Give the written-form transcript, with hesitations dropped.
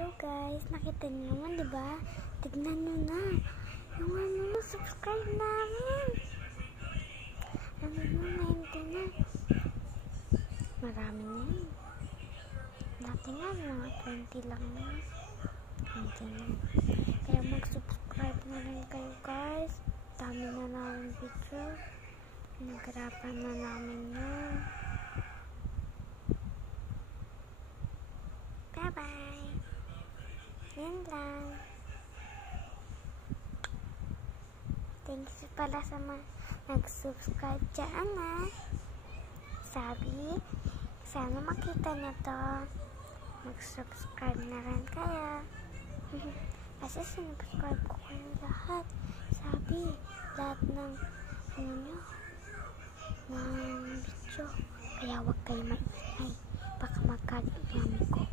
Hello guys, nakita niyo naman, di ba? Tignan niyo na. Yung subscribe namin. Ano na, 90 na. Marami na yun. Dati nga, mga 20 lang na. 20 na. Kaya mag-subscribe na rin kayo guys. Dami na namin video. Nagharapan na namin yun. Bye-bye. Yan lang. Thanks pala sa nag-subscribe dyan Sabi, sana makita na to. Mag-subscribe na rin kayo. Kasi sinubscribe ko kayong lahat. Sabi, lahat ng ng video. Kaya huwag kayo maingay. Baka magkalit mami ko.